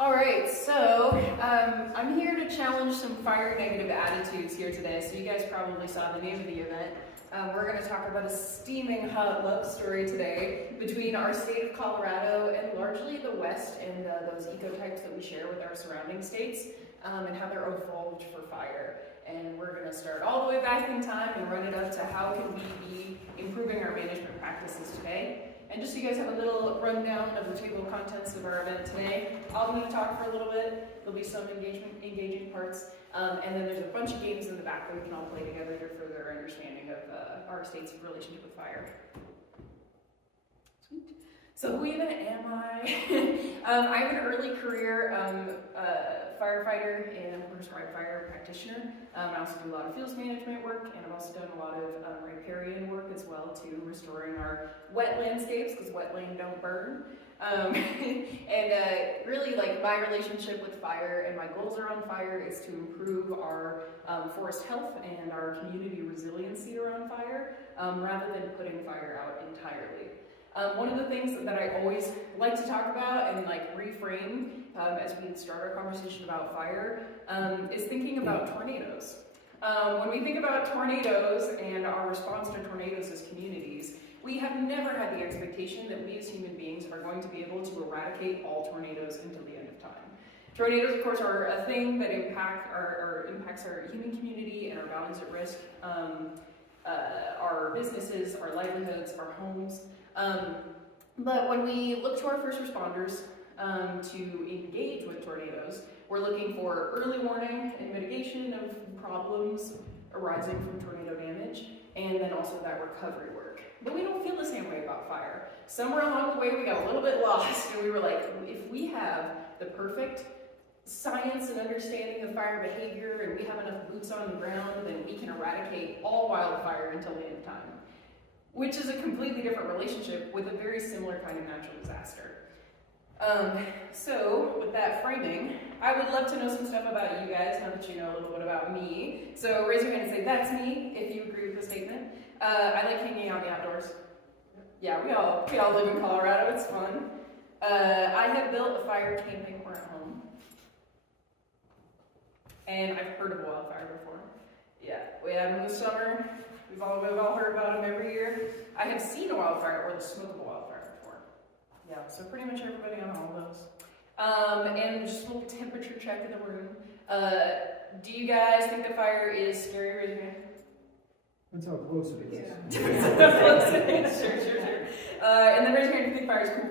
All right, so I'm here to challenge some fire negative attitudes here today. So you guys probably saw the name of the event. We're going to talk about a steaming hot love story today between our state of Colorado and largely the West and those ecotypes that we share with our surrounding states and how they're evolved for fire. And we're going to start all the way back in time and run it up to how can we be improving our management practices today. And just so you guys have a little rundown of the table of contents of our event today, I'm going to talk for a little bit. There'll be some engaging parts, and then there's a bunch of games in the back that we can all play together to further our understanding of our state's relationship with fire. Sweet. So who even am I? I have an early career firefighter and prescribed fire practitioner. I also do a lot of fields management work, and I've also done a lot of riparian work as well to restoring our wet landscapes, because wetland don't burn. Really, like, my relationship with fire and my goals around fire is to improve our forest health and our community resiliency around fire, rather than putting fire out entirely. One of the things that I always like to talk about and reframe as we start our conversation about fire is thinking about tornadoes. When we think about tornadoes and our response to tornadoes as communities, we have never had the expectation that we as human beings are going to be able to eradicate all tornadoes until the end of time. Tornadoes, of course, are a thing that impacts our human community and our values at risk, our businesses, our livelihoods, our homes. But when we look to our first responders to engage with tornadoes, we're looking for early warning and mitigation of problems arising from tornado damage, and then also that recovery work. But we don't feel the same way about fire. Somewhere along the way we got a little bit lost, and we were like, if we have the perfect science and understanding of fire behavior, and we have enough boots on the ground, then we can eradicate all wildfire until the end of time. Which is a completely different relationship with a very similar kind of natural disaster. So, with that framing, I would love to know some stuff about you guys, now that you know a little bit about me. So raise your hand and say, that's me, if you agree with the statement. I like hanging out in the outdoors. Yeah, we all live in Colorado, it's fun. I have built a fire camping or at home. And I've heard of wildfire before. Yeah, we had them this summer. We've all heard about them every year. I have seen a wildfire or the smoke of a wildfire before. Yeah, so pretty much everybody on all those. And just a little temperature check in the room. Do you guys think that fire is scary? Raise your hand. That's how close it is. Yeah. Sure. And then raise your hand if you think fire is cool.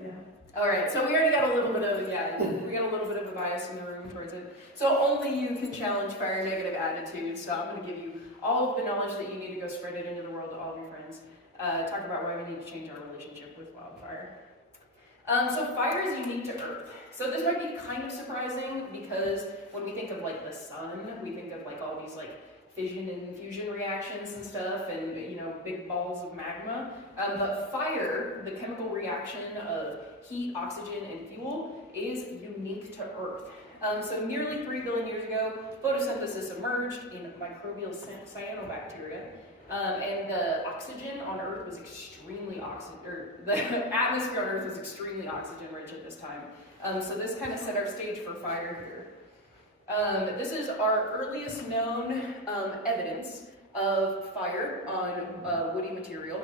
Yeah. All right, so we already got a little bit of a bias in the room towards it. So only you can challenge fire negative attitudes. So I'm going to give you all of the knowledge that you need to go spread it into the world to all of your friends. Talk about why we need to change our relationship with wildfire. So fire is unique to Earth. So this might be kind of surprising because when we think of the sun, we think of all these fission and fusion reactions and stuff, and big balls of magma. But fire, the chemical reaction of heat, oxygen, and fuel, is unique to Earth. So nearly 3 billion years ago, photosynthesis emerged in microbial cyanobacteria, and the oxygen on Earth was the atmosphere on Earth was extremely oxygen-rich at this time. So this kind of set our stage for fire here. This is our earliest known evidence of fire on woody material.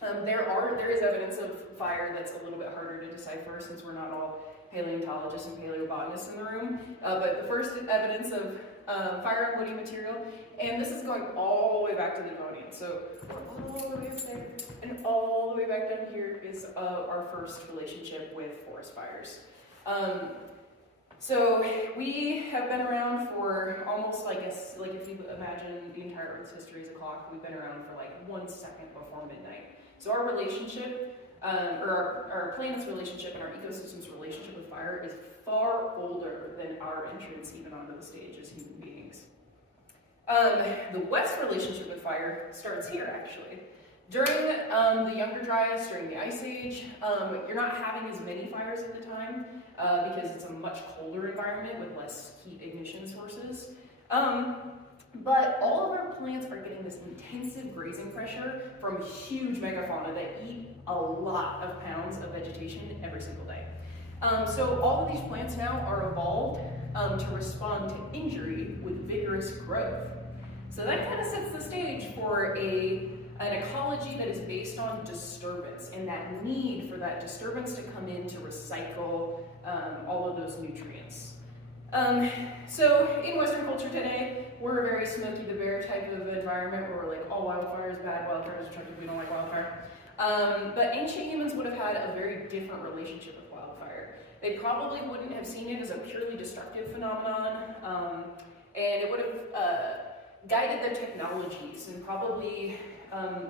There is evidence of fire that's a little bit harder to decipher since we're not all paleontologists and paleobotanists in the room. But the first evidence of fire on woody material, and this is going all the way back to the Devonian. So we're all the way up there, and all the way back down here is our first relationship with forest fires. So we have been around for almost if you imagine the entire Earth's history as a clock, we've been around for 1 second before midnight. So our relationship, or our planet's relationship and our ecosystem's relationship with fire is far older than our entrance even onto the stage as human beings. The West's relationship with fire starts here, actually. During the Younger Dryas, during the Ice Age, you're not having as many fires at the time because it's a much colder environment with less heat ignition sources. But all of our plants are getting this intensive grazing pressure from huge megafauna that eat a lot of pounds of vegetation every single day. So all of these plants now are evolved to respond to injury with vigorous growth. So that kind of sets the stage for an ecology that is based on disturbance and that need for that disturbance to come in to recycle all of those nutrients. So in Western culture today, we're a very Smokey the Bear type of environment where we're like, all wildfire is bad, wildfire is destructive, we don't like wildfire. But ancient humans would have had a very different relationship with wildfire. They probably wouldn't have seen it as a purely destructive phenomenon, and it would have guided their technologies, and probably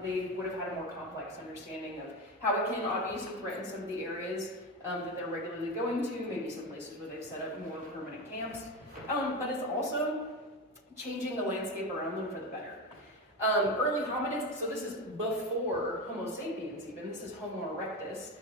they would have had a more complex understanding of how it can obviously threaten some of the areas that they're regularly going to, maybe some places where they've set up more permanent camps, but it's also changing the landscape around them for the better. Early hominids, so this is before Homo sapiens even, this is Homo erectus.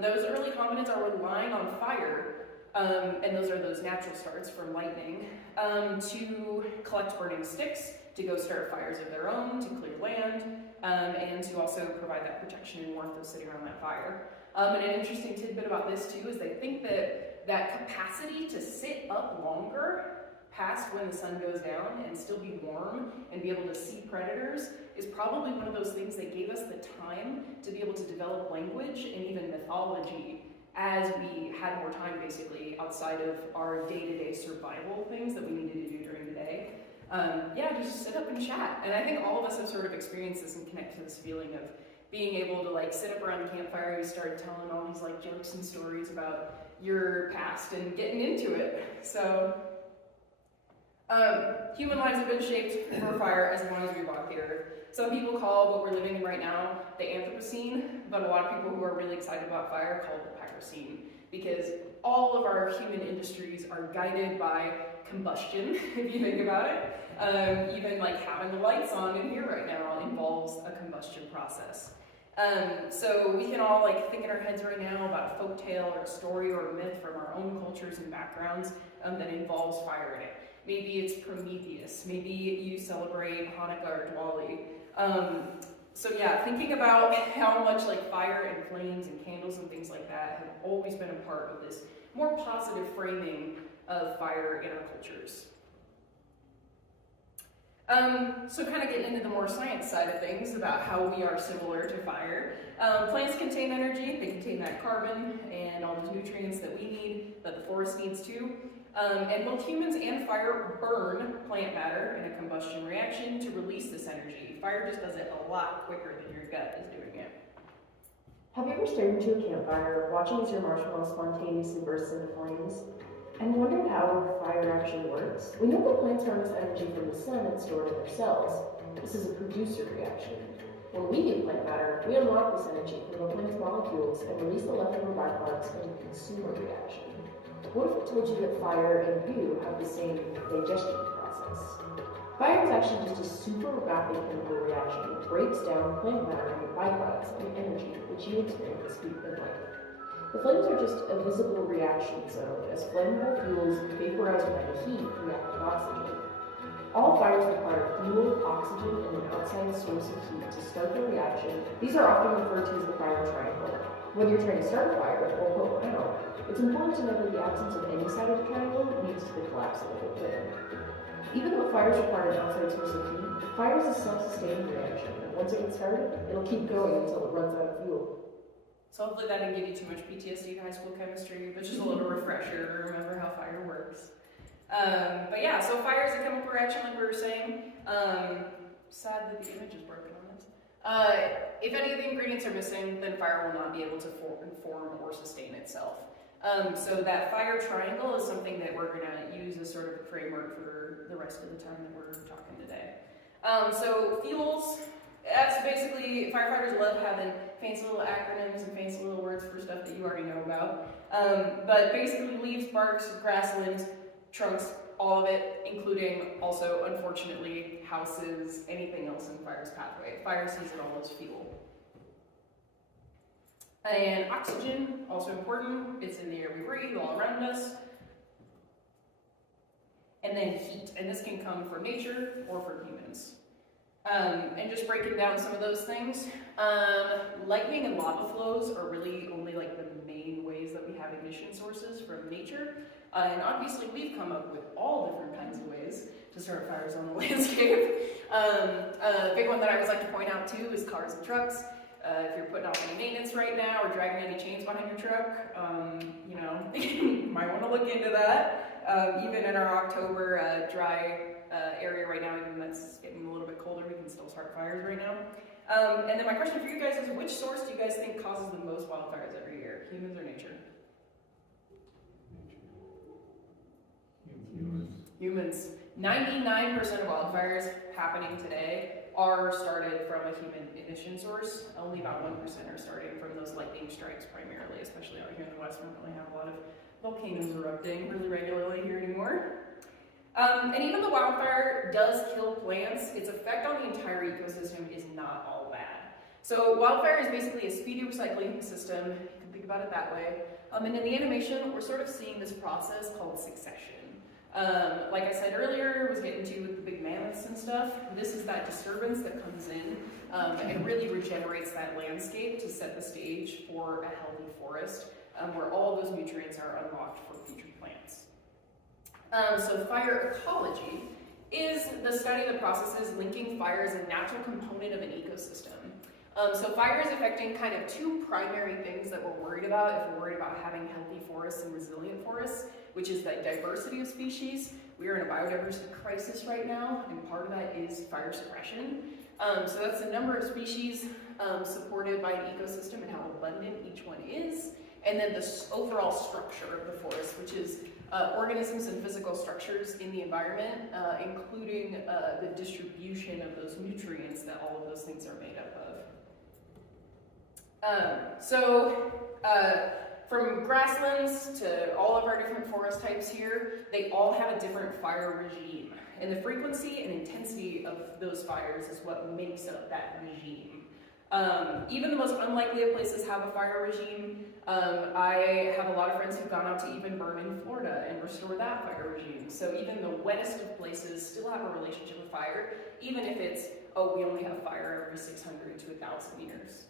Those early hominids are relying on fire, and those are those natural starts from lightning, to collect burning sticks, to go start fires of their own, to clear land, and to also provide that protection and warmth of sitting around that fire. And an interesting tidbit about this too is they think that that capacity to sit up longer past when the sun goes down and still be warm and be able to see predators is probably one of those things that gave us the time to be able to develop language and even mythology as we had more time basically outside of our day-to-day survival things that we needed to do during the day. Just sit up and chat. And I think all of us have sort of experienced this and connect to this feeling of being able to like sit up around the campfire and start telling all these like jokes and stories about your past and getting into it. So human lives have been shaped for fire as long as we walk the earth. Some people call what we're living in right now the Anthropocene, but a lot of people who are really excited about fire call it the Pyrocene, because all of our human industries are guided by combustion, if you think about it. Even like having the lights on in here right now involves a combustion process. So we can all like think in our heads right now about a folk tale or a story or a myth from our own cultures and backgrounds that involves fire in it. Maybe it's Prometheus, maybe you celebrate Hanukkah or Diwali. Thinking about how much like fire and flames and candles and things like that have always been a part of this more positive framing of fire in our cultures. Kind of getting into the more science side of things about how we are similar to fire. Plants contain energy, they contain that carbon and all those nutrients that we need, that the forest needs too. And both humans and fire burn plant matter in a combustion reaction to release this energy. Fire just does it a lot quicker than your gut is doing it. Have you ever stared into a campfire, watching as your marshmallow spontaneously bursts into flames, and wondered how fire actually works? We know that plants harness energy from the sun and store it in their cells. This is a producer reaction. When we get plant matter, we unlock this energy from the plant's molecules and release the leftover byproducts in a consumer reaction. What if I told you that fire and you have the same digestion process? Fire is actually just a super rapid chemical reaction that breaks down plant matter into byproducts and energy, which you experience heat and light. The flames are just a visible reaction zone as flammable fuels vaporized by the heat react with oxygen. All fires require fuel, oxygen, and an outside source of heat to start the reaction. These are often referred to as the fire triangle. When you're trying to start a fire or put one out, it's important to know that the absence of any side of the triangle leads to the collapse of the whole thing. Even though fires require an outside source of heat, fire is a self-sustaining reaction, and once it gets started, it'll keep going until it runs out of fuel. So hopefully that didn't give you too much PTSD in high school chemistry, but just a little refresher to remember how fire works. So fire is a chemical reaction like we were saying. Sad that the image is broken on this. If any of the ingredients are missing, then fire will not be able to form or sustain itself. So that fire triangle is something that we're going to use as sort of a framework for the rest of the time that we're talking today. So fuels, that's basically, firefighters love having fancy little acronyms and fancy little words for stuff that you already know about. But basically leaves, barks, grass limbs, trunks, all of it, including also, unfortunately, houses, anything else in fire's pathway. Fire sees it all as fuel. And oxygen, also important, it's in the air we breathe all around us. And then heat, and this can come from nature or from humans. And just breaking down some of those things, lightning and lava flows are really only like the main ways that we have ignition sources from nature. And obviously we've come up with all different kinds of ways to start fires on the landscape. A big one that I always like to point out too is cars and trucks. If you're putting off any maintenance right now or dragging any chains behind your truck, you know, you might want to look into that. Even in our October dry area right now, even that's getting a little bit colder, we can still start fires right now. And then my question for you guys is, which source do you guys think causes the most wildfires every year, humans or nature? Humans. 99% of wildfires happening today are started from a human ignition source. Only about 1% are starting from those lightning strikes primarily, especially out here in the West. We don't really have a lot of volcanoes erupting really regularly here anymore. And even though wildfire does kill plants, its effect on the entire ecosystem is not all bad. So wildfire is basically a speedy recycling system. You can think about it that way. And in the animation, we're sort of seeing this process called succession. Like I said earlier, was getting to with the big mammoths and stuff. This is that disturbance that comes in and really regenerates that landscape to set the stage for a healthy forest where all those nutrients are unlocked for future plants. So fire ecology is the study of the processes linking fire as a natural component of an ecosystem. So fire is affecting kind of two primary things that we're worried about if we're worried about having healthy forests and resilient forests, which is the diversity of species. We are in a biodiversity crisis right now, and part of that is fire suppression. So that's the number of species supported by an ecosystem and how abundant each one is, and then the overall structure of the forest, which is organisms and physical structures in the environment, including the distribution of those nutrients that all of those things are made up of. From grasslands to all of our different forest types here, they all have a different fire regime. And the frequency and intensity of those fires is what makes up that regime. Even the most unlikely of places have a fire regime. I have a lot of friends who've gone out to even burn in Florida and restore that fire regime. So even the wettest of places still have a relationship with fire, even if it's, oh, we only have fire every 600 to 1,000 years.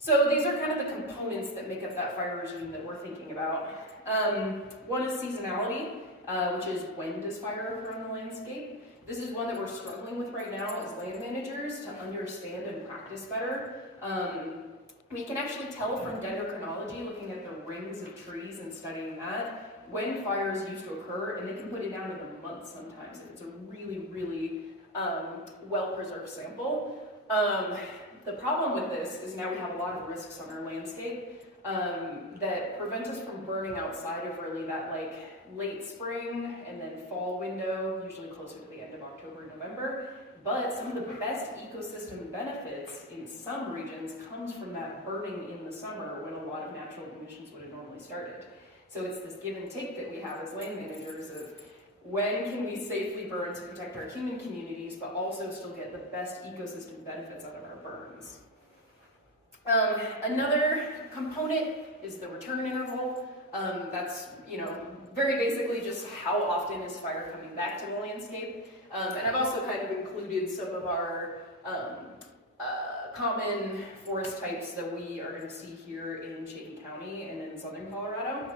So these are kind of the components that make up that fire regime that we're thinking about. One is seasonality, which is when does fire occur on the landscape. This is one that we're struggling with right now as land managers to understand and practice better. We can actually tell from dendrochronology, looking at the rings of trees and studying that, when fires used to occur, and they can put it down to the months sometimes. It's a really, really well-preserved sample. The problem with this is now we have a lot of risks on our landscape that prevent us from burning outside of really that like late spring and then fall window, usually closer to the end of October and November. But some of the best ecosystem benefits in some regions comes from that burning in the summer when a lot of natural emissions would have normally started. So it's this give and take that we have as land managers of when can we safely burn to protect our human communities, but also still get the best ecosystem benefits out of our burns. Another component is the return interval. That's, very basically just how often is fire coming back to the landscape. And I've also kind of included some of our common forest types that we are going to see here in Chaffee County and in southern Colorado.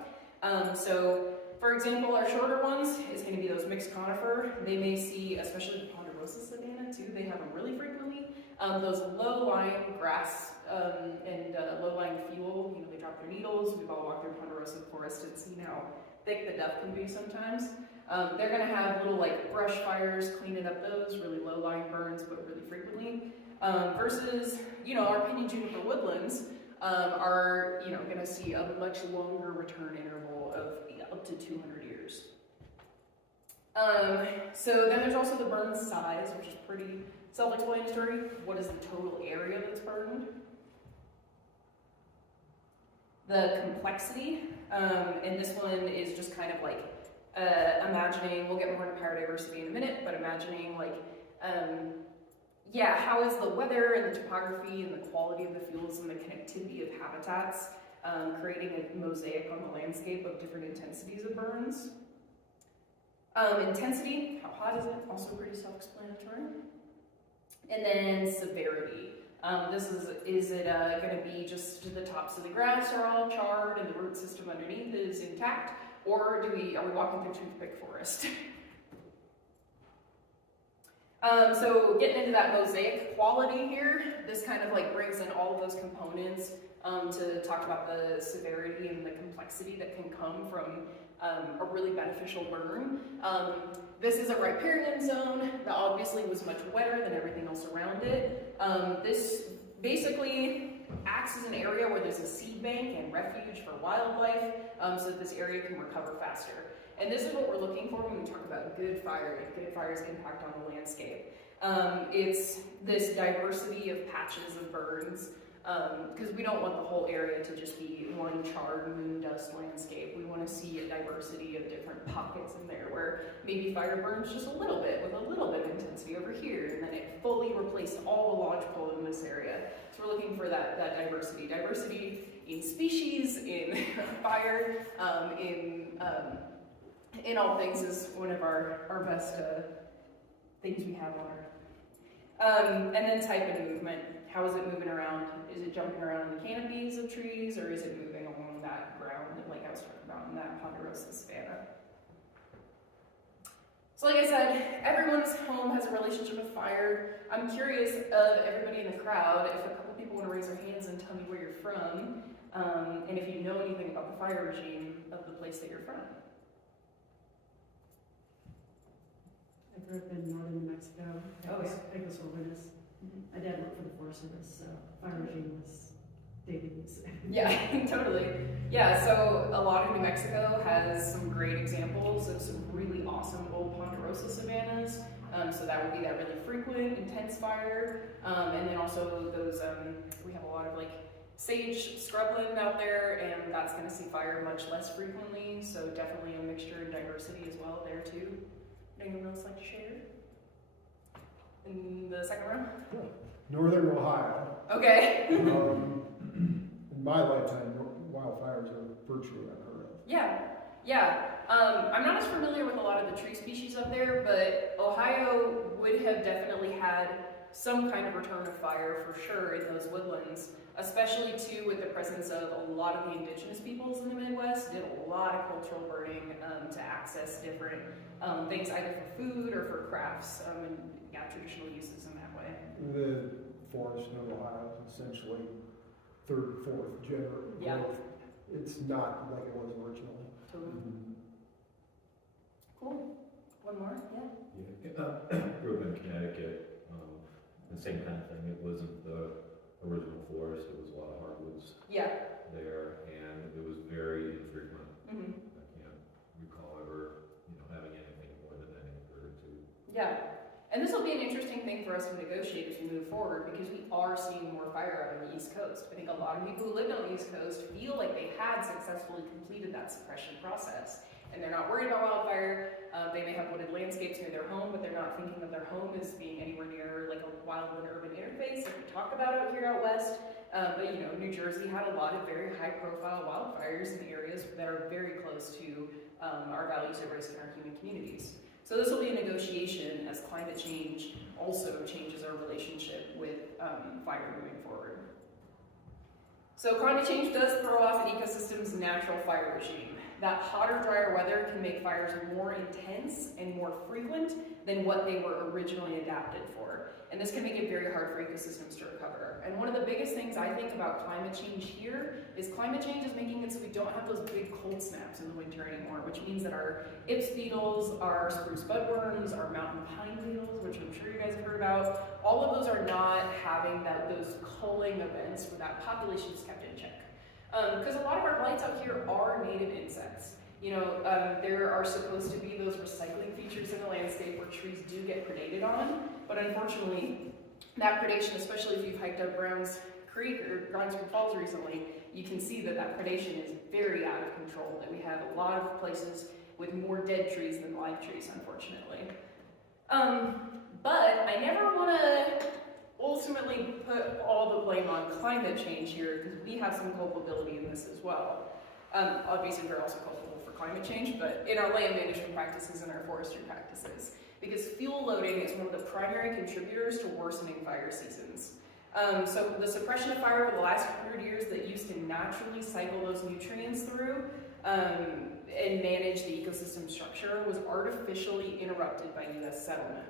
So, for example, our shorter ones is going to be those mixed conifer. They may see, especially the ponderosa savanna too, they have them really frequently. Those low-lying grass and low-lying fuel, they drop their needles. We've all walked through ponderosa forest and seen how thick the duff can be sometimes. They're going to have little brush fires, cleaning up those, really low-lying burns, but really frequently. Versus, our pinyon juniper woodlands are, going to see a much longer return interval of up to 200 years. So then there's also the burn size, which is pretty self-explanatory. What is the total area that's burned? The complexity, and this one is just kind of imagining, we'll get more into biodiversity in a minute, but imagining how is the weather and the topography and the quality of the fuels and the connectivity of habitats creating a mosaic on the landscape of different intensities of burns. Intensity, how hot is it? Also pretty self-explanatory. And then severity. Is it going to be just the tops of the grass are all charred and the root system underneath is intact, or are we walking through toothpick forest? So getting into that mosaic quality here, this kind of like brings in all of those components to talk about the severity and the complexity that can come from a really beneficial burn. This is a riparian zone that obviously was much wetter than everything else around it. This basically acts as an area where there's a seed bank and refuge for wildlife, so that this area can recover faster. And this is what we're looking for when we talk about good fire and good fire's impact on the landscape. It's this diversity of patches of burns, because we don't want the whole area to just be one charred moon dust landscape. We want to see a diversity of different pockets in there where maybe fire burns just a little bit with a little bit of intensity over here, and then it fully replaced all the lodgepole in this area. So we're looking for that diversity in species, in fire, in all things is one of our best things we have on our. And then type and movement. How is it moving around? Is it jumping around in the canopies of trees, or is it moving along that ground, like I was talking about in that ponderosa savanna? So like I said, everyone's home has a relationship with fire. I'm curious of everybody in the crowd, if a couple people want to raise their hands and tell me where you're from, and if you know anything about the fire regime of the place that you're from. I grew up in northern New Mexico, Pecos Wilderness. My dad worked for the Forest Service, so fire regime was daily use. Yeah, totally. Yeah, so a lot of New Mexico has some great examples of some really awesome old ponderosa savannas. So that would be that really frequent, intense fire. And then also those, we have a lot of like sage scrubland out there, and that's going to see fire much less frequently. So definitely a mixture and diversity as well there too. Anyone else like to share? In the second row? Northern Ohio. Okay. In my lifetime, wildfires are virtually unheard of. Yeah. I'm not as familiar with a lot of the tree species up there, but Ohio would have definitely had some kind of return of fire for sure in those woodlands, especially too with the presence of a lot of the indigenous peoples in the Midwest did a lot of cultural burning to access different things either for food or for crafts and traditional uses in that way. The forest of Ohio is essentially third, fourth generation. Yeah. It's not like it was originally. Totally. Cool. One more? Yeah. Grew up in Connecticut. The same kind of thing. It wasn't the original forest. It was a lot of hardwoods there, and it was very infrequent. Mm-hmm. I can't recall ever, having anything more than an acre or two. Yeah. And this will be an interesting thing for us to negotiate as we move forward, because we are seeing more fire out on the East Coast. I think a lot of people who lived on the East Coast feel like they had successfully completed that suppression process, and they're not worried about wildfire. They may have wooded landscapes near their home, but they're not thinking of their home as being anywhere near like a wildland-urban interface like we talk about out here out west. But New Jersey had a lot of very high-profile wildfires in areas that are very close to our values at risk in our human communities. So this will be a negotiation as climate change also changes our relationship with fire moving forward. So climate change does throw off an ecosystem's natural fire regime. That hotter, drier weather can make fires more intense and more frequent than what they were originally adapted for. And this can make it very hard for ecosystems to recover. And one of the biggest things I think about climate change here is climate change is making it so we don't have those big cold snaps in the winter anymore, which means that our Ips beetles, our spruce budworms, our mountain pine beetles, which I'm sure you guys have heard about, all of those are not having those culling events where that population is kept in check. Because a lot of our blights out here are native insects. There are supposed to be those recycling features in the landscape where trees do get predated on, but unfortunately, that predation, especially if you've hiked up Browns Creek or Browns Creek Falls recently, you can see that predation is very out of control, that we have a lot of places with more dead trees than live trees, unfortunately. But I never want to ultimately put all the blame on climate change here, because we have some culpability in this as well. Obviously, we're also culpable for climate change, but in our land management practices and our forestry practices, because fuel loading is one of the primary contributors to worsening fire seasons. So the suppression of fire over the last 100 years that used to naturally cycle those nutrients through and manage the ecosystem structure was artificially interrupted by U.S. settlement.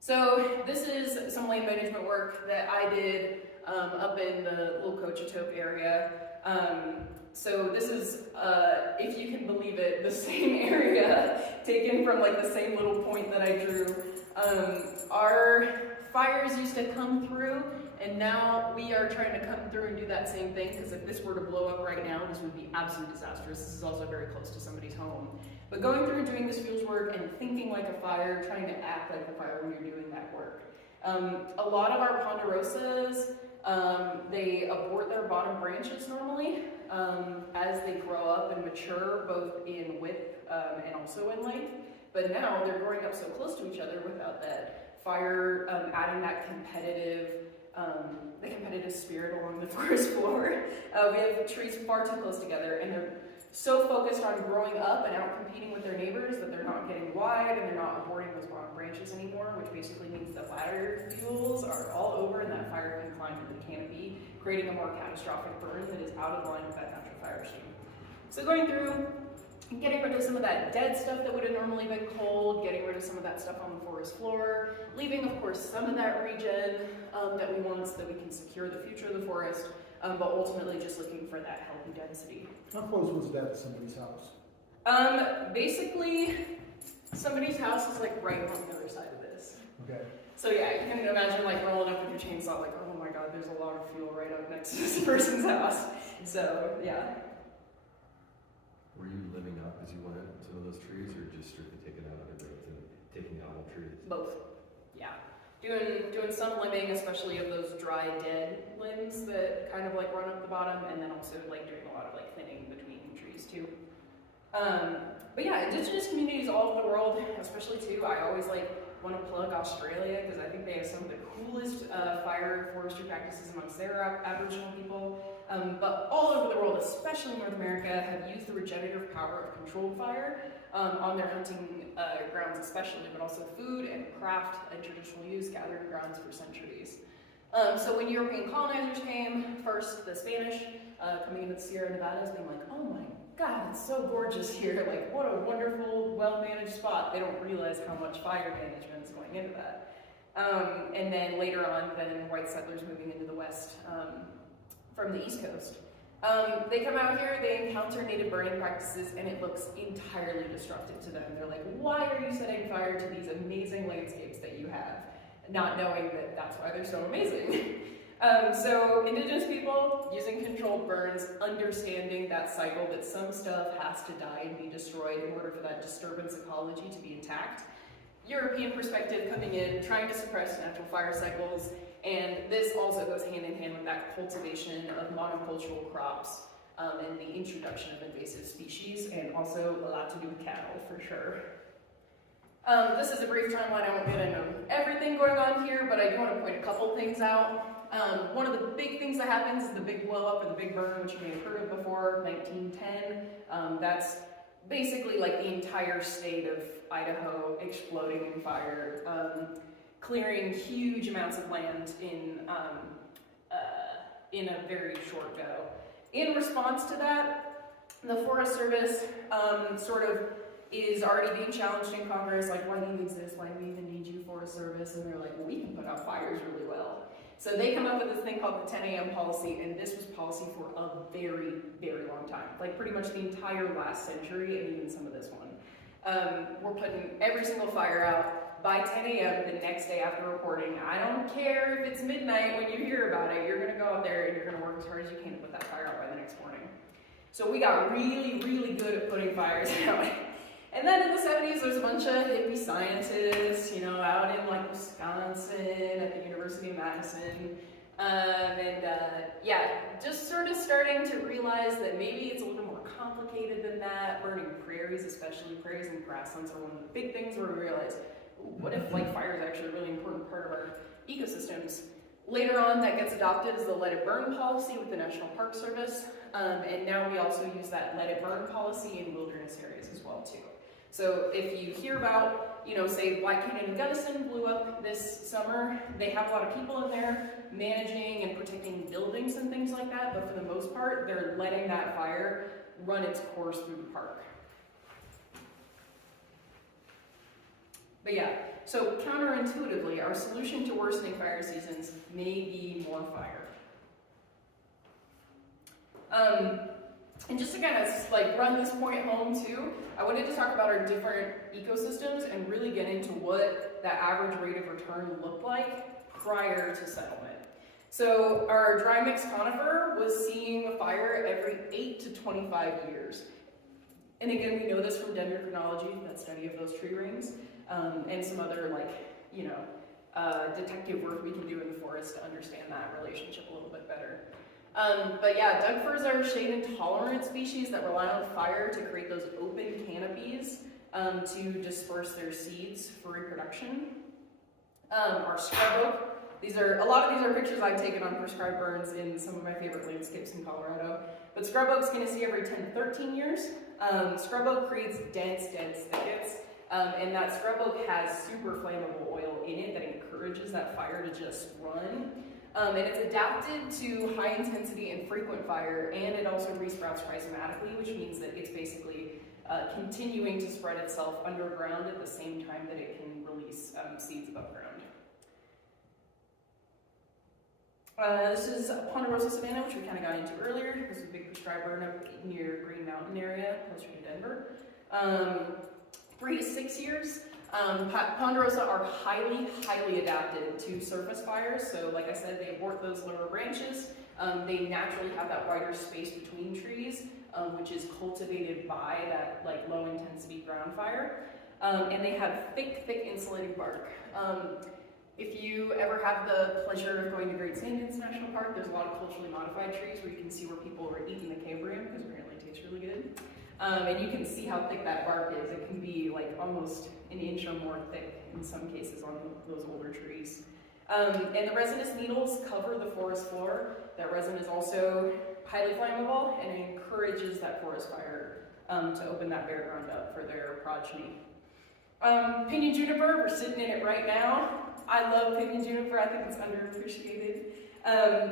So this is some land management work that I did up in the little Cochetope area. So this is, if you can believe it, the same area taken from like the same little point that I drew. Our fires used to come through, and now we are trying to come through and do that same thing, because if this were to blow up right now, this would be absolutely disastrous. This is also very close to somebody's home. But going through and doing this fuels work and thinking like a fire, trying to act like a fire when you're doing that work. A lot of our ponderosas, they abort their bottom branches normally as they grow up and mature, both in width and also in length. But now they're growing up so close to each other without that fire adding that competitive spirit along the forest floor. We have trees far too close together, and they're so focused on growing up and out competing with their neighbors that they're not getting wide and they're not aborting those bottom branches anymore, which basically means the ladder fuels are all over and that fire can climb into the canopy, creating a more catastrophic burn that is out of line with that natural fire regime. So going through, getting rid of some of that dead stuff that would have normally been cold, getting rid of some of that stuff on the forest floor, leaving, of course, some of that region that we want so that we can secure the future of the forest, but ultimately just looking for that healthy density. How close was that to somebody's house? Basically, somebody's house is like right on the other side of this. Okay. So yeah, you can imagine like rolling up with your chainsaw, like, oh my god, there's a lot of fuel right up next to this person's house. So yeah. Were you living up as you went in some of those trees, or just strictly taking out undergrowth and taking out all trees? Both. Yeah. Doing some limbing, especially of those dry, dead limbs that kind of like run up the bottom, and then also like doing a lot of like thinning between trees too. But yeah, indigenous communities all over the world, especially too, I always like want to plug Australia because I think they have some of the coolest fire forestry practices amongst their Aboriginal people. But all over the world, especially North America, have used the regenerative power of controlled fire on their hunting grounds especially, but also food and craft and traditional use gathering grounds for centuries. So when European colonizers came, first the Spanish, coming into the Sierra Nevadas, being like, oh my God, it's so gorgeous here, like what a wonderful, well-managed spot. They don't realize how much fire management is going into that. And then later on, then white settlers moving into the West from the East Coast. They come out here, they encounter native burning practices, and it looks entirely destructive to them. They're like, why are you setting fire to these amazing landscapes that you have? Not knowing that that's why they're so amazing. So indigenous people using controlled burns, understanding that cycle that some stuff has to die and be destroyed in order for that disturbance ecology to be intact. European perspective coming in, trying to suppress natural fire cycles, and this also goes hand in hand with that cultivation of monocultural crops and the introduction of invasive species, and also a lot to do with cattle for sure. This is a brief timeline. I won't get into everything going on here, but I do want to point a couple things out. One of the big things that happens is the big blow up or the big burn, which you may have heard of before, 1910. That's basically like the entire state of Idaho exploding in fire, clearing huge amounts of land in a very short go. In response to that, the Forest Service sort of is already being challenged in Congress, like, why do you exist? Why do we even need you, Forest Service? And they're like, well, we can put out fires really well. So they come up with this thing called the 10 a.m. policy, and this was policy for a very, very long time. Like pretty much the entire last century, and even some of this one. We're putting every single fire out by 10 a.m. the next day after reporting. I don't care if it's midnight when you hear about it, you're gonna go out there and you're gonna work as hard as you can to put that fire out by the next morning. So we got really, really good at putting fires out. And then in the 70s, there's a bunch of hippie scientists, you know, out in like Wisconsin at the University of Madison. Yeah, just sort of starting to realize that maybe it's a little more complicated than that. Burning prairies, especially prairies and grasslands, are one of the big things where we realize, what if like fire is actually a really important part of our ecosystems? Later on, that gets adopted as the Let It Burn policy with the National Park Service. And now we also use that Let It Burn policy in wilderness areas as well too. So if you hear about, you know, say Black Canyon and Gunnison blew up this summer, they have a lot of people in there managing and protecting buildings and things like that, but for the most part, they're letting that fire run its course through the park. But yeah, so counterintuitively, our solution to worsening fire seasons may be more fire. And just to kind of like run this point home too, I wanted to talk about our different ecosystems and really get into what that average rate of return looked like prior to settlement. So our dry mix conifer was seeing a fire every 8 to 25 years. And again, we know this from dendrochronology, that study of those tree rings, and some other like, you know, detective work we can do in the forest to understand that relationship a little bit better. But yeah, Doug firs are shade intolerant species that rely on fire to create those open canopies to disperse their seeds for reproduction. Our scrub oak, a lot of these are pictures I've taken on prescribed burns in some of my favorite landscapes in Colorado. But scrub oak's gonna see every 10 to 13 years. Scrub oak creates dense thickets, and that scrub oak has super flammable oil in it that encourages that fire to just run. And it's adapted to high intensity and frequent fire, and it also resprouts rhizomatically, which means that it's basically continuing to spread itself underground at the same time that it can release seeds above ground. This is Ponderosa savanna, which we kind of got into earlier. This is a big prescriber up near Green Mountain area, closer to Denver. 3 to 6 years. Ponderosa are highly adapted to surface fires. So like I said, they abort those lower branches. They naturally have that wider space between trees, which is cultivated by that like low intensity ground fire. And they have thick insulating bark. If you ever have the pleasure of going to Great Sand Dunes National Park, there's a lot of culturally modified trees where you can see where people were eating the cambrium, because apparently it tastes really good. And you can see how thick that bark is. It can be like almost an inch or more thick in some cases on those older trees. And the resinous needles cover the forest floor. That resin is also highly flammable and it encourages that forest fire to open that bare ground up for their progeny. Pinyon juniper, we're sitting in it right now. I love pinyon juniper, I think it's underappreciated.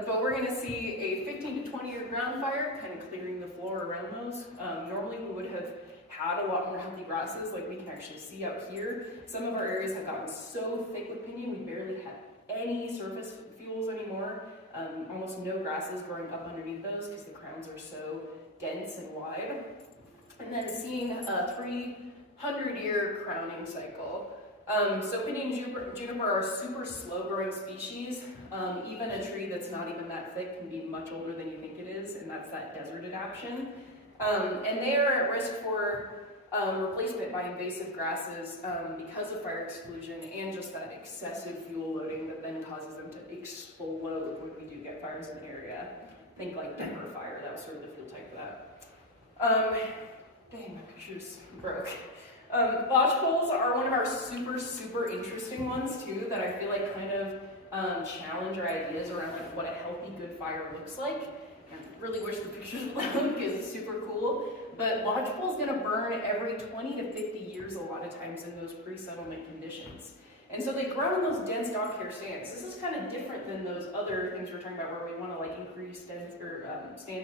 But we're gonna see a 15 to 20 year ground fire, kind of clearing the floor around those. Normally we would have had a lot more healthy grasses like we can actually see out here. Some of our areas have gotten so thick with pinyon, we barely have any surface fuels anymore. Almost no grasses growing up underneath those because the crowns are so dense and wide. And then seeing a 300-year crowning cycle. So pinyon juniper are super slow growing species. Even a tree that's not even that thick can be much older than you think it is, and that's that desert adaptation. And they are at risk for replacement by invasive grasses because of fire exclusion and just that excessive fuel loading that then causes them to explode when we do get fires in the area. Think like Denver fire, that was sort of the fuel type of that. Dang, my pictures broke. Lodgepoles are one of our super interesting ones too that I feel like kind of challenge our ideas around like what a healthy good fire looks like. I really wish the pictures were loud because it's super cool. But lodgepole's gonna burn every 20 to 50 years a lot of times in those pre-settlement conditions. And so they grow in those dense dog hair stands. This is kind of different than those other things we're talking about where we want to like increase stand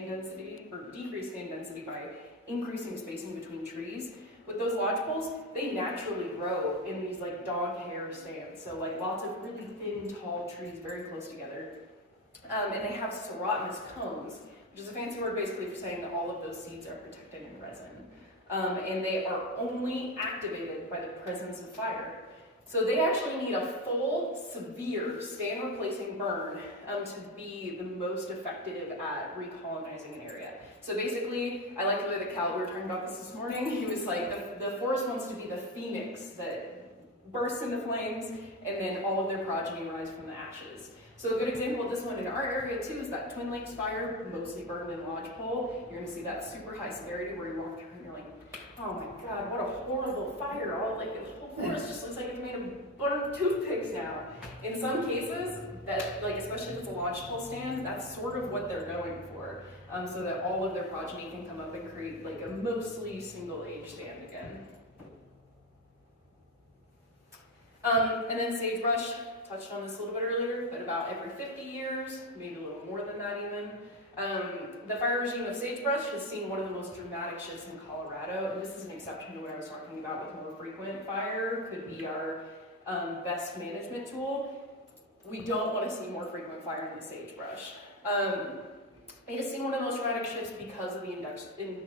density or decrease stand density by increasing spacing between trees. With those lodgepoles, they naturally grow in these like dog hair stands. So like lots of really thin, tall trees very close together. And they have serotinous cones, which is a fancy word basically for saying that all of those seeds are protected in resin. And they are only activated by the presence of fire. So they actually need a full, severe, stand replacing burn to be the most effective at recolonizing an area. So basically, I like the way that Cal, we were talking about this morning, he was like, the forest wants to be the phoenix that bursts into flames and then all of their progeny rise from the ashes. So a good example of this one in our area too is that Twin Lakes fire, mostly burned in lodgepole. You're gonna see that super high severity where you walk through and you're like, oh my God, what a horrible fire. All like the whole forest just looks like it's made of burnt toothpicks now. In some cases, that like especially if it's a lodgepole stand, that's sort of what they're going for. So that all of their progeny can come up and create like a mostly single age stand again. And then sagebrush, touched on this a little bit earlier, but about every 50 years, maybe a little more than that even. The fire regime of sagebrush has seen one of the most dramatic shifts in Colorado, and this is an exception to what I was talking about with more frequent fire, could be our best management tool. We don't want to see more frequent fire in the sagebrush. It has seen one of the most dramatic shifts because of the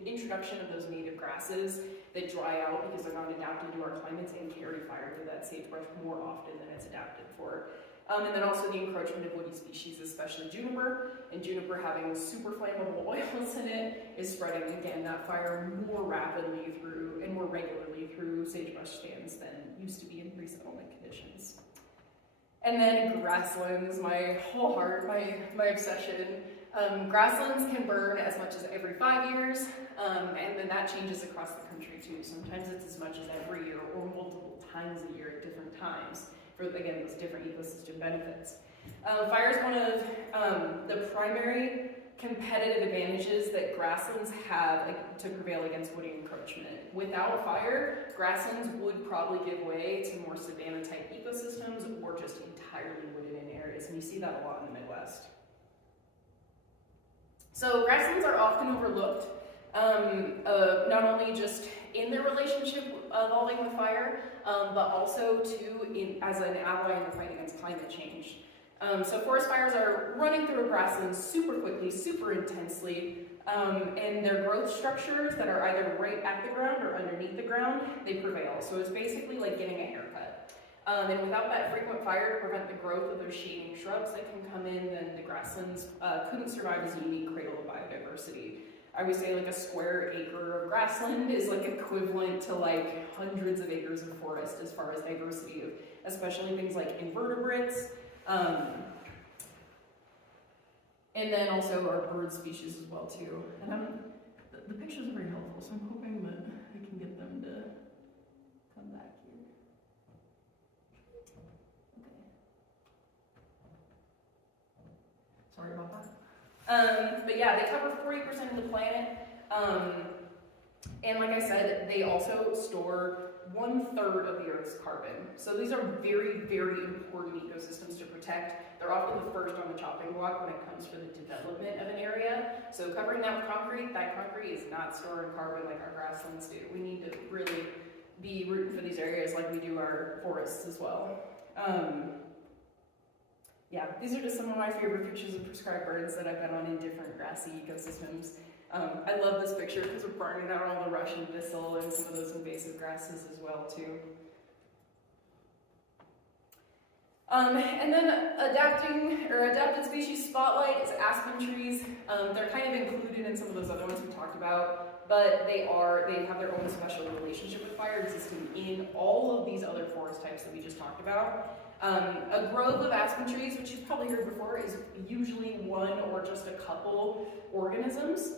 introduction of those native grasses that dry out because they're not adapted to our climates and carry fire to that sagebrush more often than it's adapted for. And then also the encroachment of woody species, especially juniper, and juniper having super flammable oils in it is spreading, again, that fire more rapidly through and more regularly through sagebrush stands than used to be in resettlement conditions. And then grasslands, my whole heart, my obsession. Grasslands can burn as much as every 5 years, and then that changes across the country too. Sometimes it's as much as every year or multiple times a year at different times for, again, those different ecosystem benefits. Fire is one of the primary competitive advantages that grasslands have to prevail against woody encroachment. Without fire, grasslands would probably give way to more savanna-type ecosystems or just entirely wooded in areas, and you see that a lot in the Midwest. So grasslands are often overlooked, not only just in their relationship evolving with fire, but also as an ally in the fight against climate change. So forest fires are running through a grassland super quickly, super intensely, and their growth structures that are either right at the ground or underneath the ground, they prevail. So it's basically like getting a haircut. And without that frequent fire to prevent the growth of those shading shrubs that can come in, then the grasslands couldn't survive as a unique cradle of biodiversity. I would say like a square acre of grassland is like equivalent to like hundreds of acres of forest as far as diversity of, especially things like invertebrates. And then also our bird species as well too. And the pictures are very helpful, so I'm hoping that I can get them to come back here. Okay. Sorry about that. But yeah, they cover 40% of the planet. And like I said, they also store 1/3 of the Earth's carbon. So these are very, very important ecosystems to protect. They're often the first on the chopping block when it comes for the development of an area. So covering that with concrete, that concrete is not storing carbon like our grasslands do. We need to really be rooting for these areas like we do our forests as well. Yeah, these are just some of my favorite pictures of prescribed birds that I've been on in different grassy ecosystems. I love this picture because we're burning out all the Russian thistle and some of those invasive grasses as well too. And then adapted species spotlight is aspen trees. They're kind of included in some of those other ones we talked about, but they have their own special relationship with fire existing in all of these other forest types that we just talked about. A grove of aspen trees, which you've probably heard before, is usually one or just a couple organisms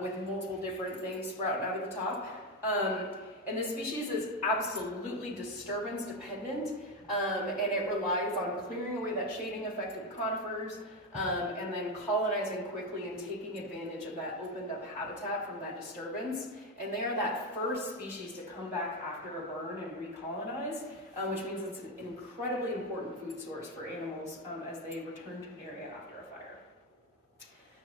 with multiple different things sprouting out of the top. And this species is absolutely disturbance dependent, and it relies on clearing away that shading effect of conifers, and then colonizing quickly and taking advantage of that opened up habitat from that disturbance. And they are that first species to come back after a burn and recolonize, which means it's an incredibly important food source for animals as they return to an area after a fire.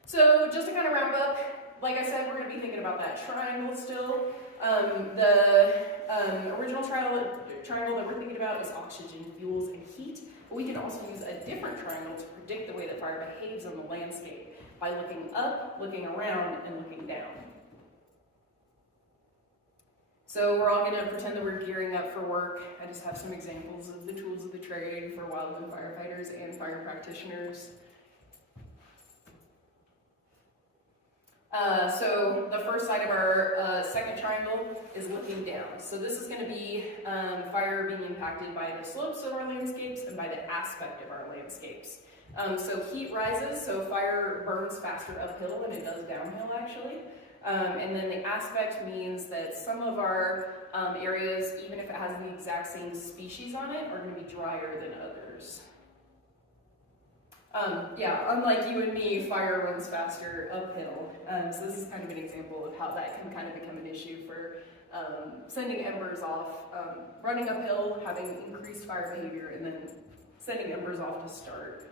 So just to kind of wrap up, like I said, we're going to be thinking about that triangle still. The original triangle that we're thinking about is oxygen, fuels, and heat. But we can also use a different triangle to predict the way that fire behaves on the landscape by looking up, looking around, and looking down. So we're all going to pretend that we're gearing up for work. I just have some examples of the tools of the trade for wildland firefighters and fire practitioners. So the first side of our second triangle is looking down. So this is going to be fire being impacted by the slopes of our landscapes and by the aspect of our landscapes. So heat rises, so fire burns faster uphill than it does downhill actually. And then the aspect means that some of our areas, even if it has the exact same species on it, are going to be drier than others. Yeah, unlike you and me, fire runs faster uphill. So this is kind of an example of how that can kind of become an issue for sending embers off, running uphill, having increased fire behavior, and then sending embers off to start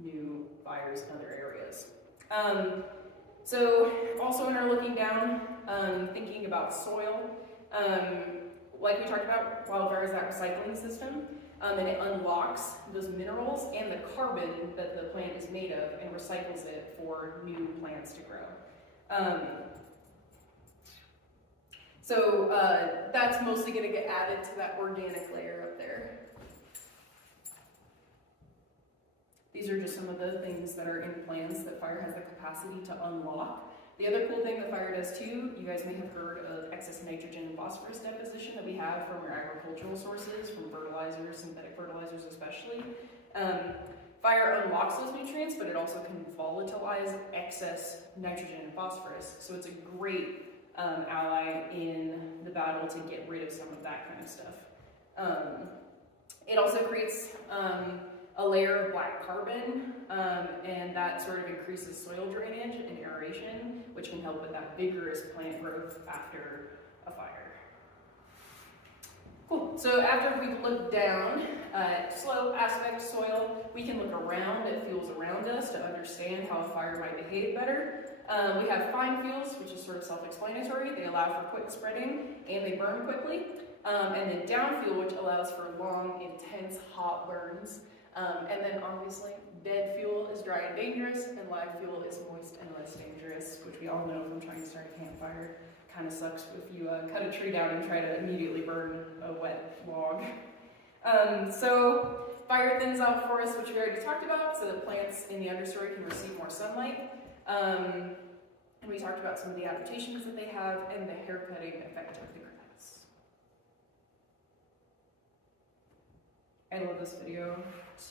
new fires in other areas. So also when we're looking down, thinking about soil, like we talked about, wildfire is that recycling system. And it unlocks those minerals and the carbon that the plant is made of and recycles it for new plants to grow. So that's mostly going to get added to that organic layer up there. These are just some of the things that are in plants that fire has the capacity to unlock. The other cool thing that fire does too, you guys may have heard of excess nitrogen and phosphorus deposition that we have from our agricultural sources, from fertilizers, synthetic fertilizers especially. Fire unlocks those nutrients, but it also can volatilize excess nitrogen and phosphorus. So it's a great ally in the battle to get rid of some of that kind of stuff. It also creates a layer of black carbon, and that sort of increases soil drainage and aeration, which can help with that vigorous plant growth after a fire. Cool, so after we've looked down at slope, aspect, soil, we can look around at fuels around us to understand how a fire might behave better. We have fine fuels, which is sort of self-explanatory. They allow for quick spreading and they burn quickly. And then down fuel, which allows for long, intense, hot burns. And then obviously, dead fuel is dry and dangerous, and live fuel is moist and less dangerous, which we all know from trying to start a campfire. Kind of sucks if you cut a tree down and try to immediately burn a wet log. So fire thins out forests, which we already talked about, so that plants in the understory can receive more sunlight. And we talked about some of the adaptations that they have and the haircutting effect of the grass. I love this video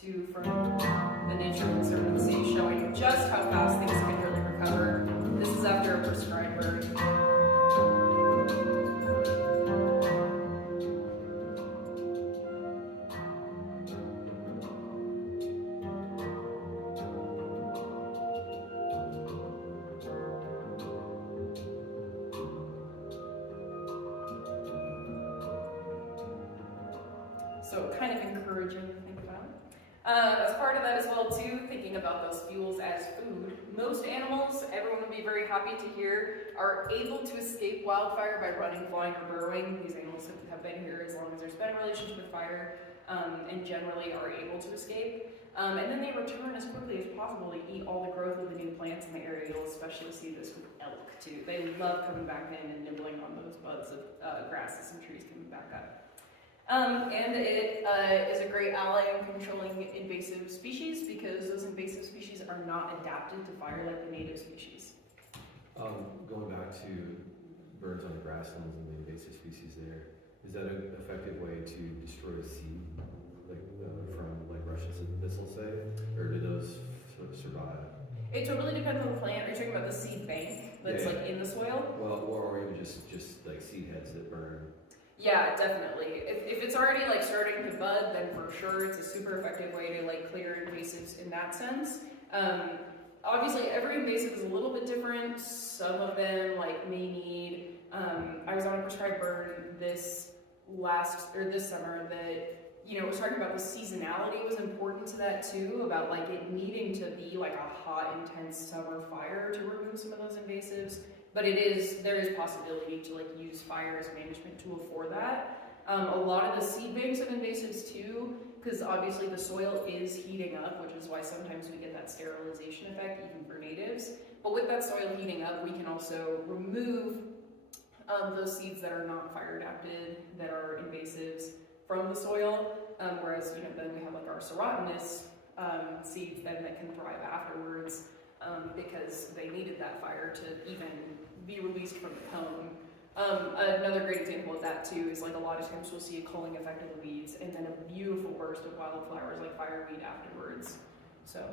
too from the Nature Conservancy showing just how fast things can really recover. This is after a prescribed burn. So kind of encouraging to think about. As part of that as well too, thinking about those fuels as food. Most animals, everyone would be very happy to hear, are able to escape wildfire by running, flying, or burrowing. These animals have been here as long as there's been a relationship with fire, and generally are able to escape. And then they return as quickly as possible to eat all the growth of the new plants in the area. You'll especially see this with elk too. They love coming back in and nibbling on those buds of grasses and trees coming back up. And it is a great ally in controlling invasive species because those invasive species are not adapted to fire like the native species. Going back to birds on the grasslands and the invasive species there, is that an effective way to destroy a seed, like from like Russian missiles, say, or do those survive? It totally depends on the plant. Are you talking about the seed bank that's like in the soil? Well, or even just like seed heads that burn. Yeah, definitely. If it's already like starting to bud, then for sure it's a super effective way to like clear invasives in that sense. Obviously, every invasive is a little bit different. Some of them like may need. I was on a prescribed burn this summer that was talking about the seasonality was important to that too. About like it needing to be like a hot, intense summer fire to remove some of those invasives. But there is possibility to like use fire as a management tool for that. A lot of the seed banks of invasives too, because obviously the soil is heating up, which is why sometimes we get that sterilization effect even for natives. But with that soil heating up, we can also remove those seeds that are not fire adapted, that are invasives from the soil. Whereas then we have like our serotinous seeds then that can thrive afterwards. Because they needed that fire to even be released from the cone. Another great example of that too is like a lot of times we'll see a culling effect of the weeds and then a beautiful burst of wildflowers like fireweed afterwards. So,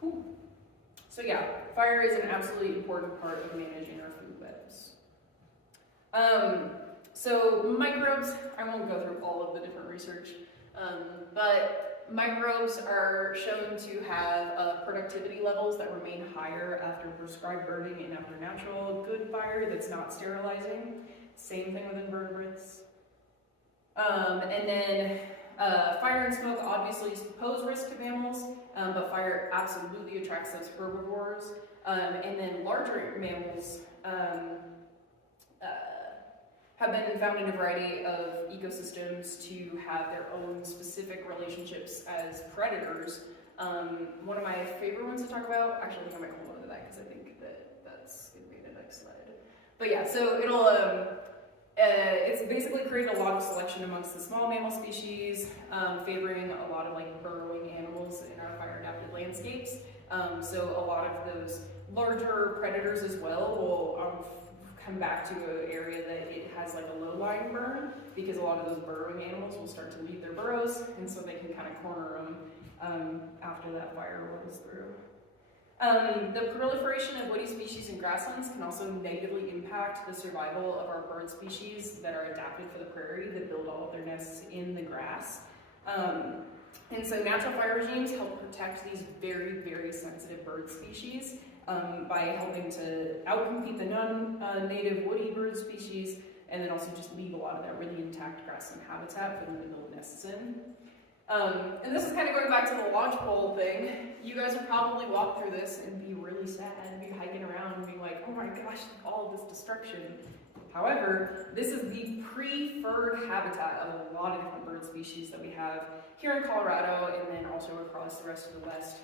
cool. So yeah, fire is an absolutely important part of managing our food webs. So microbes, I won't go through all of the different research, but microbes are shown to have productivity levels that remain higher after prescribed burning and after natural good fire that's not sterilizing. Same thing with invertebrates. And then fire and smoke obviously pose risk to mammals, but fire absolutely attracts those herbivores. And then larger mammals have been found in a variety of ecosystems to have their own specific relationships as predators. One of my favorite ones to talk about, actually I think I might hold on to that because I think that's going to be the next slide. But yeah, so it's basically created a lot of selection amongst the small mammal species, favoring a lot of like burrowing animals in our fire adapted landscapes. So a lot of those larger predators as well will come back to an area that it has like a low-lying burn, because a lot of those burrowing animals will start to leave their burrows, and so they can kind of corner them after that fire rolls through. The proliferation of woody species in grasslands can also negatively impact the survival of our bird species that are adapted for the prairie, that build all of their nests in the grass. And so natural fire regimes help protect these very, very sensitive bird species by helping to outcompete the non-native woody bird species, and then also just leave a lot of that really intact grassland habitat for them to build nests in. And this is kind of going back to the lodgepole thing. You guys would probably walk through this and be really sad and be hiking around and being like, oh my gosh, all of this destruction. However, this is the preferred habitat of a lot of different bird species that we have here in Colorado and then also across the rest of the West.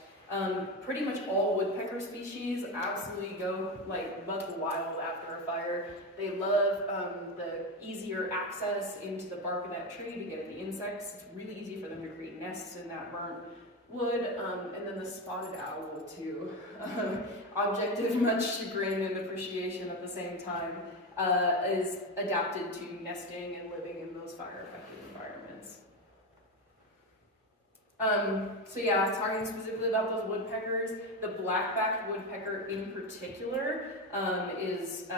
Pretty much all woodpecker species absolutely go like buck wild after a fire. They love the easier access into the bark of that tree to get at the insects. It's really easy for them to create nests in that burnt wood. And then the spotted owl too. Objective much chagrin and appreciation at the same time, is adapted to nesting and living in those fire-affected environments. So yeah, talking specifically about those woodpeckers, the black-backed woodpecker in particular is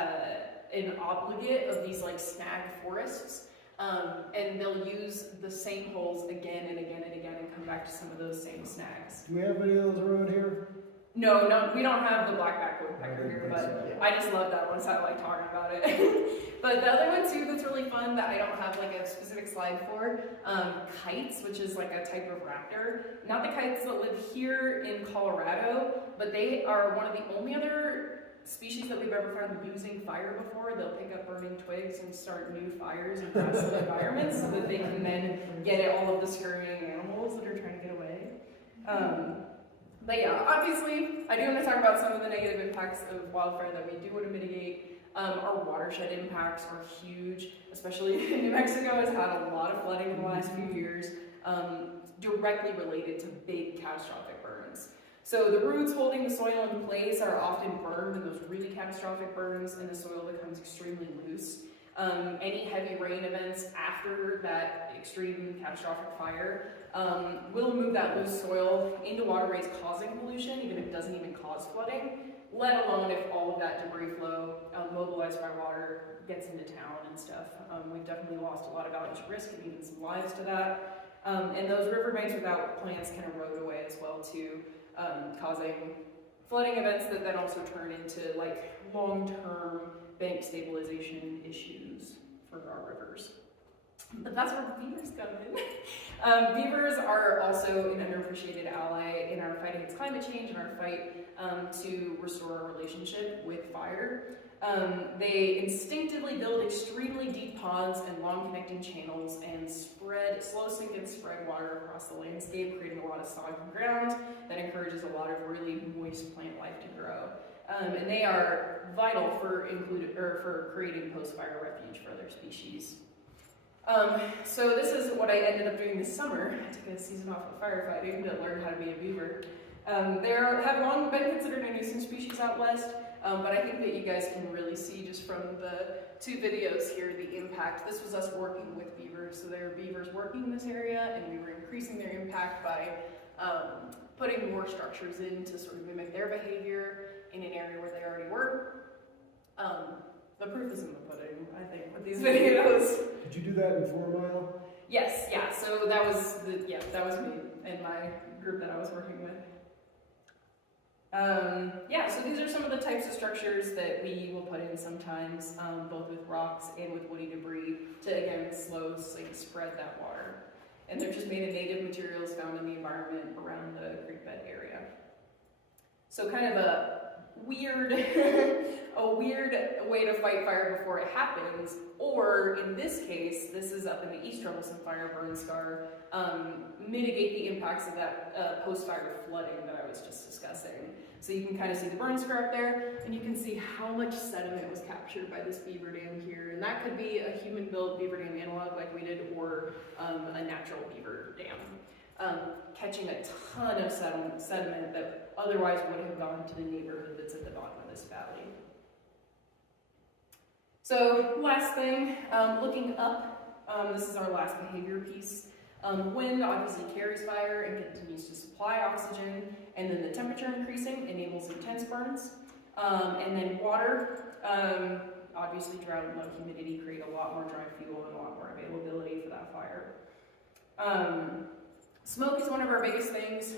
an obligate of these like snag forests, and they'll use the same holes again and again and again and come back to some of those same snags. Do we have any of those around here? No, we don't have the black-backed woodpecker here, but I just love that one, so I like talking about it. But the other one too that's really fun that I don't have like a specific slide for, kites, which is like a type of raptor. Not the kites that live here in Colorado, but they are one of the only other species that we've ever found using fire before. They'll pick up burning twigs and start new fires in grassland environments so that they can then get at all of the scurrying animals that are trying to get away. But yeah, obviously, I do want to talk about some of the negative impacts of wildfire that we do want to mitigate. Our watershed impacts are huge, especially New Mexico has had a lot of flooding in the last few years, directly related to big catastrophic burns. So the roots holding the soil in place are often burned in those really catastrophic burns, and the soil becomes extremely loose. Any heavy rain events after that extreme catastrophic fire will move that loose soil into waterways, causing pollution, even if it doesn't even cause flooding, let alone if all of that debris flow mobilized by water gets into town and stuff. We've definitely lost a lot of outage risk and even some lives to that. And those riverbanks without plants can erode away as well too, causing flooding events that then also turn into like long-term bank stabilization issues for our rivers. But that's where beavers come in. Beavers are also an underappreciated ally in our fight against climate change and our fight to restore our relationship with fire. They instinctively build extremely deep ponds and long connecting channels and slow sink and spread water across the landscape, creating a lot of soggy ground that encourages a lot of really moist plant life to grow. And they are vital for creating post-fire refuge for other species. So this is what I ended up doing this summer. I took a season off of firefighting to learn how to be a beaver. They have long been considered a nuisance species out west, but I think that you guys can really see just from the two videos here the impact. This was us working with beavers, so there were beavers working in this area, and we were increasing their impact by putting more structures in to sort of mimic their behavior in an area where they already were. The proof is in the pudding, I think, with these videos. Did you do that in 4 Mile? Yes, yeah. So that was me. in my group that I was working with. Yeah, so these are some of the types of structures that we will put in sometimes, both with rocks and with woody debris to, again, spread that water. And they're just made of native materials found in the environment around the creek bed area. So kind of a weird, a weird way to fight fire before it happens, or in this case, this is up in the East Troublesome Fire burn scar, mitigate the impacts of that post-fire flooding that I was just discussing. So you can kind of see the burn scar up there, and you can see how much sediment was captured by this beaver dam here. And that could be a human-built beaver dam analog like we did, or a natural beaver dam. Catching a ton of sediment that otherwise would have gone to the neighborhood that's at the bottom of this valley. So last thing, looking up, this is our last behavior piece. Wind obviously carries fire and continues to supply oxygen, and then the temperature increasing enables intense burns. And then water, obviously drought and low humidity create a lot more dry fuel and a lot more availability for that fire. Smoke is one of our biggest things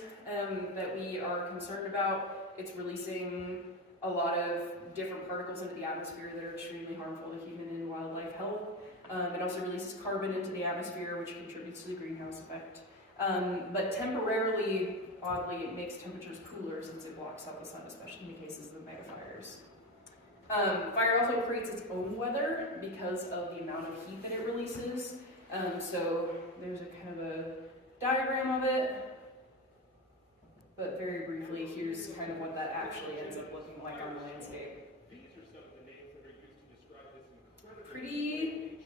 that we are concerned about. It's releasing a lot of different particles into the atmosphere that are extremely harmful to human and wildlife health. It also releases carbon into the atmosphere, which contributes to the greenhouse effect. But temporarily, oddly, it makes temperatures cooler since it blocks out the sun, especially in the cases of megafires. Fire also creates its own weather because of the amount of heat that it releases. So there's a kind of a diagram of it, but very briefly, here's kind of what that actually ends up looking like on the landscape. Pretty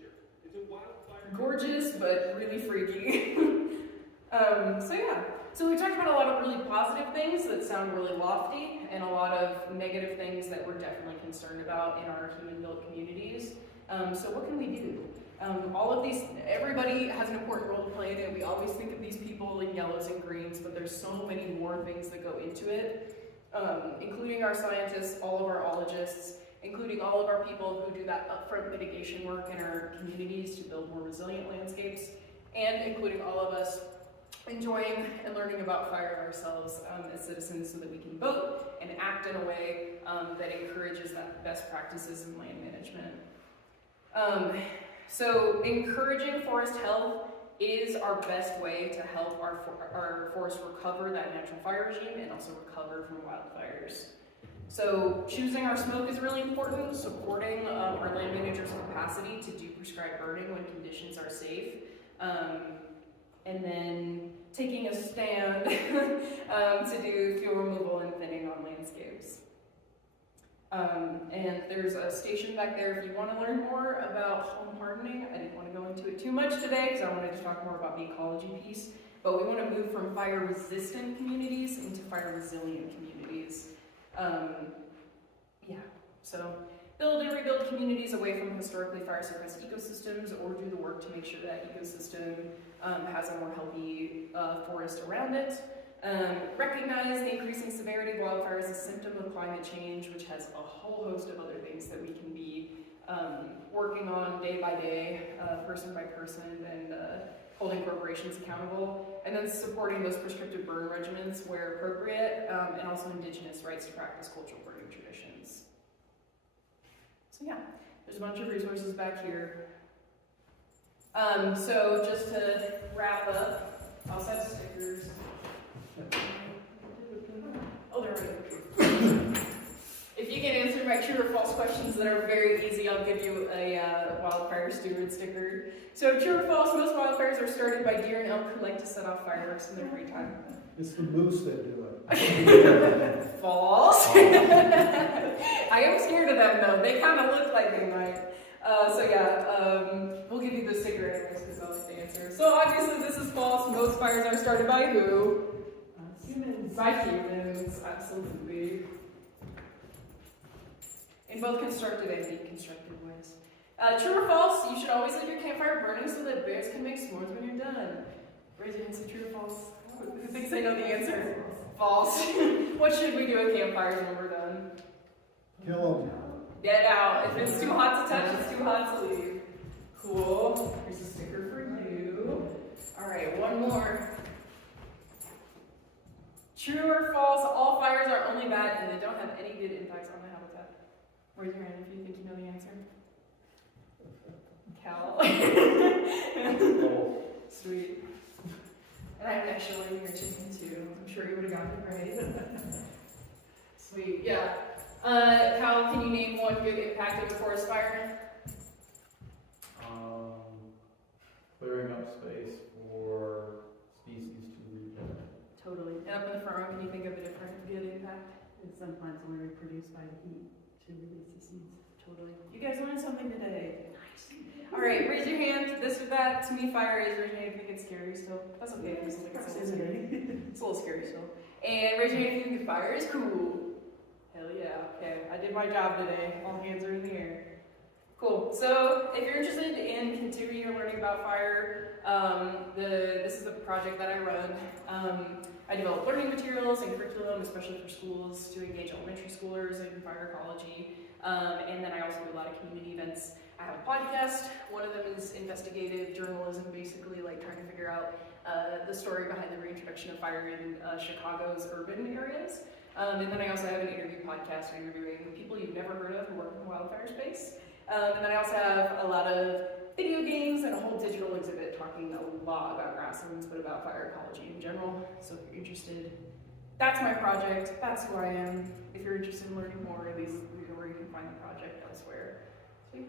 gorgeous, but really freaky. So yeah, so we talked about a lot of really positive things that sound really lofty, and a lot of negative things that we're definitely concerned about in our human-built communities. So what can we do? All of these, everybody has an important role to play in it. We always think of these people in yellows and greens, but there's so many more things that go into it, including our scientists, all of our ologists, including all of our people who do that upfront mitigation work in our communities to build more resilient landscapes, and including all of us enjoying and learning about fire ourselves as citizens so that we can vote and act in a way that encourages that best practices in land management. So encouraging forest health is our best way to help our forests recover that natural fire regime and also recover from wildfires. So choosing our smoke is really important, supporting our land managers' capacity to do prescribed burning when conditions are safe, and then taking a stand to do fuel removal and thinning on landscapes. And there's a station back there if you want to learn more about home hardening. I didn't want to go into it too much today because I wanted to talk more about the ecology piece, but we want to move from fire-resistant communities into fire-resilient communities. So build and rebuild communities away from historically fire-suppressed ecosystems, or do the work to make sure that ecosystem has a more healthy forest around it. Recognize the increasing severity of wildfire as a symptom of climate change, which has a whole host of other things that we can be working on day by day, person by person, and holding corporations accountable. And then supporting those prescriptive burn regimens where appropriate, and also indigenous rights to practice cultural burning traditions. So yeah, there's a bunch of resources back here. So just to wrap up, I also have stickers. Oh, they're right. If you can answer my true or false questions that are very easy, I'll give you a wildfire steward sticker. So true or false, most wildfires are started by deer and elk who like to set off fireworks in their free time. It's the moose that do it. False. I am scared of them though. They kind of look like they might. We'll give you the sticker anyways because I like the answer. So obviously this is false. Most fires are started by who? Humans. By humans, absolutely. In both constructive and deconstructive ways. True or false, you should always leave your campfire burning so that bears can make s'mores when you're done. Raise your hands, true or false? Who thinks they know the answer? False. What should we do with campfires when we're done? Kill them. Get out. If it's too hot to touch, it's too hot to leave. Cool. Here's a sticker for you. Alright, one more. True or false, all fires are only bad and they don't have any good impacts on the habitat. Raise your hand if you think you know the answer. Cal. Sweet. And I'm actually your chicken too. I'm sure you would have gotten it right. Sweet, yeah. Cal, can you name one good impact of a forest fire? Clearing up space for species to regenerate. Totally. And up in the front row, can you think of a different good impact? And some plants only reproduce by the heat to release the seeds. Totally. You guys learned something today. Nice. All right, raise your hand. This or that. To me, fire is raise your hand if you think it's scary still. That's okay. If you think it's a little scary. It's a little scary still. And raise your hand if you think fire is cool. Hell yeah. Okay, I did my job today. All hands are in the air. Cool. So if you're interested in continuing your learning about fire, this is a project that I run. I develop learning materials and curriculum, especially for schools, to engage elementary schoolers in fire ecology. And then I also do a lot of community events. I have a podcast. One of them is investigative journalism, basically like trying to figure out the story behind the reintroduction of fire in Chicago's urban areas. And then I also have an interview podcast interviewing people you've never heard of who work in the wildfire space. And then I also have a lot of video games and a whole digital exhibit talking a lot about grasslands, but about fire ecology in general. So if you're interested, that's my project. That's who I am. If you're interested in learning more, these are where you can find the project elsewhere. So yeah.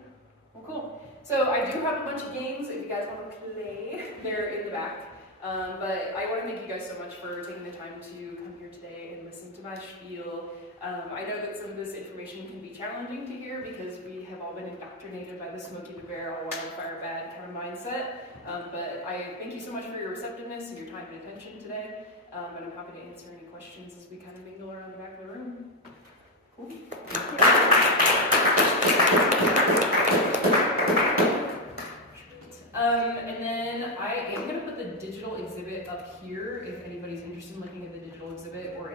Well, cool. So I do have a bunch of games. If you guys want to play, they're in the back. But I want to thank you guys so much for taking the time to come here today and listen to my spiel. I know that some of this information can be challenging to hear because we have all been indoctrinated by the Smokey the Bear, all wildfire bad kind of mindset. But I thank you so much for your receptiveness and your time and attention today. And I'm happy to answer any questions as we kind of mingle around the back of the room. Cool. And then I am going to put the digital exhibit up here if anybody's interested in looking at the digital exhibit or